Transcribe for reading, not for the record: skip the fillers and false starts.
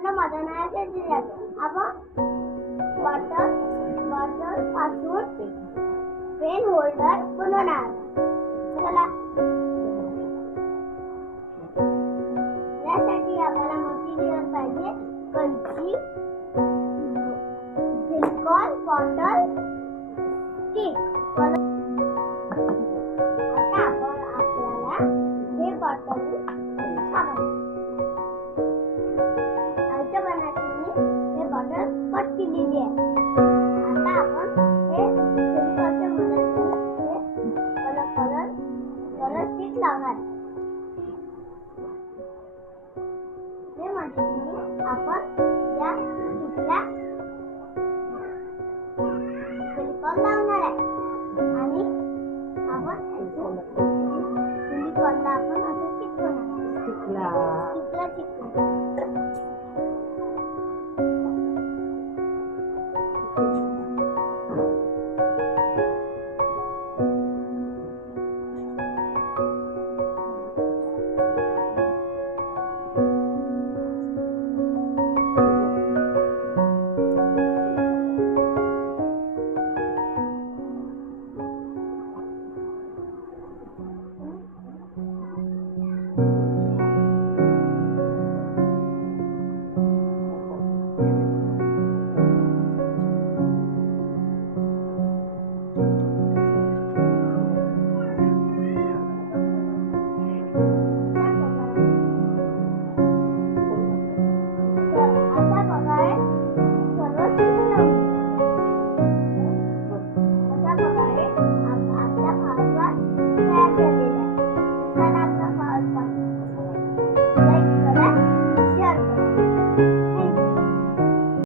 बॉटलला मदनाचे दिले आपण बॉटल पासून पेन होल्डर बनवणार. चला यासाठी आपल्याला मटेरियल पाहिजे कंची, सिलिकॉन बॉटल, स्टिक. आता आपण आपल्याला हे बॉटल हे बॉटल कट केलेली आहे. आता आपण हे सिलिकॉनच्या मदतीने कलर स्टिक लावणार. हे मदतीने आपण या स्टिकला सिलिकॉन लावणार आहे आणि आपण सिलिकॉनला आपण असं चिकटवणार.